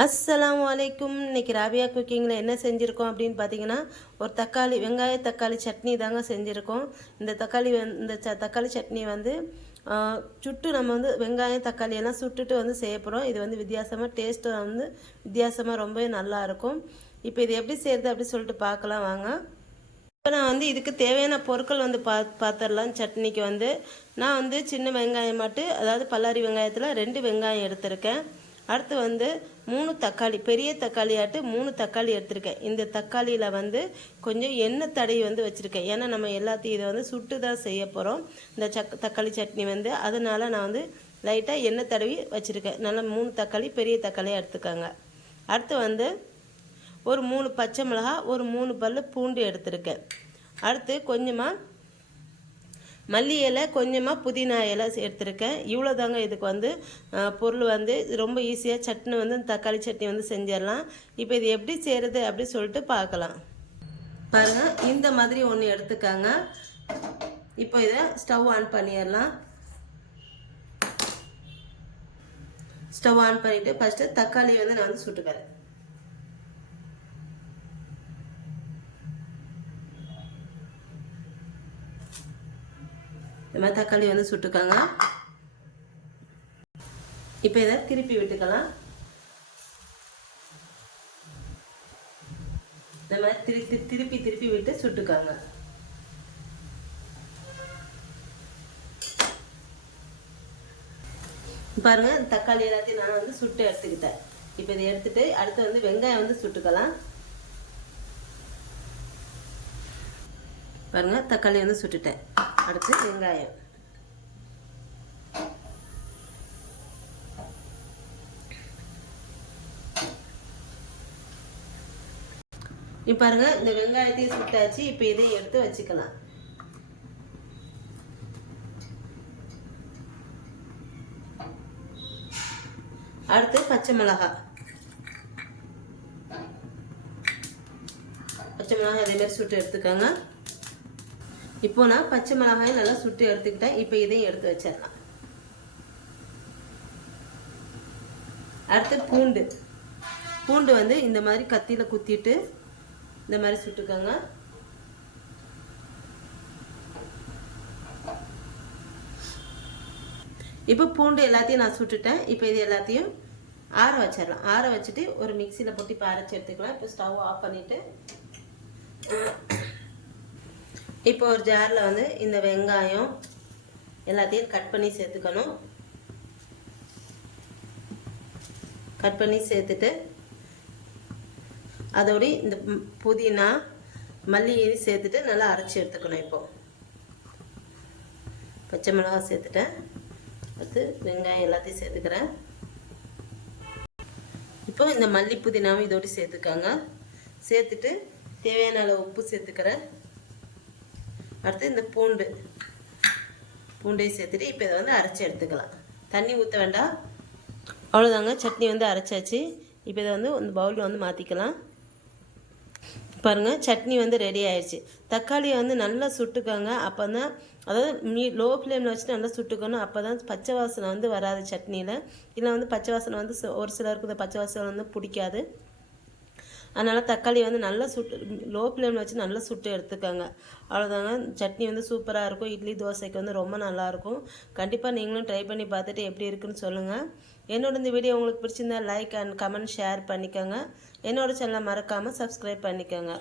அஸ்ஸலாமு அலைக்கும். இன்றைக்கி ராபியா குக்கிங்கில் என்ன செஞ்சுருக்கோம் அப்படின்னு பார்த்தீங்கன்னா, ஒரு வெங்காய தக்காளி சட்னி தாங்க செஞ்சுருக்கோம். இந்த தக்காளி சட்னி வந்து சுட்டு நம்ம வந்து வெங்காயம் தக்காளி எல்லாம் சுட்டுட்டு வந்து செய்ய போகிறோம். இது வந்து வித்தியாசமாக டேஸ்ட்டு வந்து வித்தியாசமாக ரொம்பவே நல்லாயிருக்கும். இப்போ இது எப்படி செய்கிறது அப்படி சொல்லிட்டு பார்க்கலாம் வாங்க. இப்போ நான் வந்து இதுக்கு தேவையான பொருட்கள் வந்து பார்த்துடலாம். சட்னிக்கு வந்து நான் வந்து சின்ன வெங்காயம் மட்டும், அதாவது பல்லாரி வெங்காயத்தில் 2 வெங்காயம் எடுத்திருக்கேன். அடுத்து வந்து 3 தக்காளி, பெரிய தக்காளியாட்டு 3 தக்காளி எடுத்திருக்கேன். இந்த தக்காளியில் வந்து கொஞ்சம் எண்ணெய் தடவி வந்து வச்சுருக்கேன். ஏன்னா நம்ம எல்லாத்தையும் இதை வந்து சுட்டு தான் செய்ய போகிறோம் இந்த தக்காளி சட்னி வந்து. அதனால் நான் வந்து லைட்டாக எண்ணெய் தடவி வச்சுருக்கேன். நல்லா 3 தக்காளி பெரிய தக்காளியாக எடுத்துக்கோங்க. அடுத்து வந்து ஒரு 3 பச்சை மிளகா, ஒரு 3 பல் பூண்டு எடுத்திருக்கேன். அடுத்து கொஞ்சமாக மல்லி இலை, கொஞ்சமாக புதினா இலை எடுத்திருக்கேன். இவ்வளோ தாங்க இதுக்கு வந்து பொருள். வந்து ரொம்ப ஈஸியாக சட்னி வந்து தக்காளி சட்னி வந்து செஞ்சிடலாம். இப்போ இது எப்படி செய்கிறது அப்படி சொல்லிட்டு பார்க்கலாம். பாருங்கள், இந்த மாதிரி ஒன்று எடுத்துக்காங்க. இப்போ இதை ஸ்டவ் ஆன் பண்ணிடலாம். ஸ்டவ் ஆன் பண்ணிவிட்டு ஃபஸ்ட்டு தக்காளி வந்து நான் வந்து சுட்டுக்கிறேன். இந்த மாதிரி தக்காளி வந்து சுட்டுக்காங்க. இப்போ இதை திருப்பி விட்டுக்கலாம். இந்த மாதிரி திருப்பி விட்டு சுட்டுக்காங்க. பாருங்க, தக்காளி எல்லாத்தையும் நான் வந்து சுட்டு எடுத்துக்கிட்டேன். இப்போ இதை எடுத்துட்டு அடுத்து வந்து வெங்காயம் வந்து சுட்டுக்கலாம். பாருங்க, தக்காளி வந்து சுட்டுட்டேன். அடுத்து வெங்காயம். இப்போ பாருங்க, இந்த வெங்காயத்தையும் சுட்டாச்சு. இப்போ இதையும் எடுத்து வச்சுக்கலாம். அடுத்து பச்சை மிளகாய் அதே மாதிரி சுட்டு எடுத்துக்கோங்க. இப்போ நான் பச்சை மிளகாயை நல்லா சுட்டு எடுத்துக்கிட்டேன். இப்போ இதையும் எடுத்து வச்சிடலாம். அடுத்து பூண்டு வந்து இந்த மாதிரி கத்தியில் குத்திட்டு இந்த மாதிரி சுட்டுக்கோங்க. இப்போ பூண்டு எல்லாத்தையும் நான் சுட்டுட்டேன். இப்போ இது எல்லாத்தையும் ஆற வச்சிடலாம். ஆற வச்சுட்டு ஒரு மிக்சியில் போட்டு இப்போ அரைச்சி எடுத்துக்கலாம். இப்போ ஸ்டவ் ஆஃப் பண்ணிவிட்டு இப்போ ஒரு ஜாரில் வந்து இந்த வெங்காயம் எல்லாத்தையும் கட் பண்ணி சேர்த்துக்கணும். கட் பண்ணி சேர்த்துட்டு அதோட இந்த புதினா மல்லி சேர்த்துட்டு நல்லா அரைச்சி எடுத்துக்கணும். இப்போ பச்சை மிளகாய் சேர்த்துட்டேன். அடுத்து வெங்காயம் எல்லாத்தையும் சேர்த்துக்கிறேன். இப்போ இந்த மல்லி புதினாவும் இதோடு சேர்த்துக்காங்க. சேர்த்துட்டு தேவையான அளவு உப்பு சேர்த்துக்கிறேன். அடுத்து இந்த பூண்டையும் சேர்த்துட்டு இப்போ இதை வந்து அரைச்சி எடுத்துக்கலாம். தண்ணி ஊற்ற வேண்டாம். அவ்வளோதாங்க, சட்னி வந்து அரைச்சாச்சு. இப்போ இதை வந்து இந்த பவுலில் வந்து மாற்றிக்கலாம். பாருங்கள், சட்னி வந்து ரெடி ஆயிடுச்சு. தக்காளியை வந்து நல்லா சுட்டுக்காங்க. அப்போ தான், அதாவது லோ ஃப்ளேமில் வச்சுட்டு நல்லா சுட்டுக்கணும். அப்போ தான் பச்சை வாசனை வந்து வராது சட்னியில். இல்லை வந்து பச்சை வாசனை வந்து ஒரு சிலருக்கு இந்த பச்சை வாசனை வந்து பிடிக்காது. அதனால் தக்காளி வந்து நல்லா லோ ஃப்ளேமில் வச்சு நல்லா சுட்டு எடுத்துக்கோங்க. அவ்வளோதாங்க, சட்னி வந்து சூப்பராக இருக்கும். இட்லி தோசைக்கு வந்து ரொம்ப நல்லாயிருக்கும். கண்டிப்பாக நீங்களும் ட்ரை பண்ணி பார்த்துட்டு எப்படி இருக்குன்னு சொல்லுங்கள். என்னோட இந்த வீடியோ உங்களுக்கு பிடிச்சிருந்தா லைக் அண்ட் கமெண்ட் ஷேர் பண்ணிக்கோங்க. என்னோடய சேனலை மறக்காமல் சப்ஸ்கிரைப் பண்ணிக்கோங்க.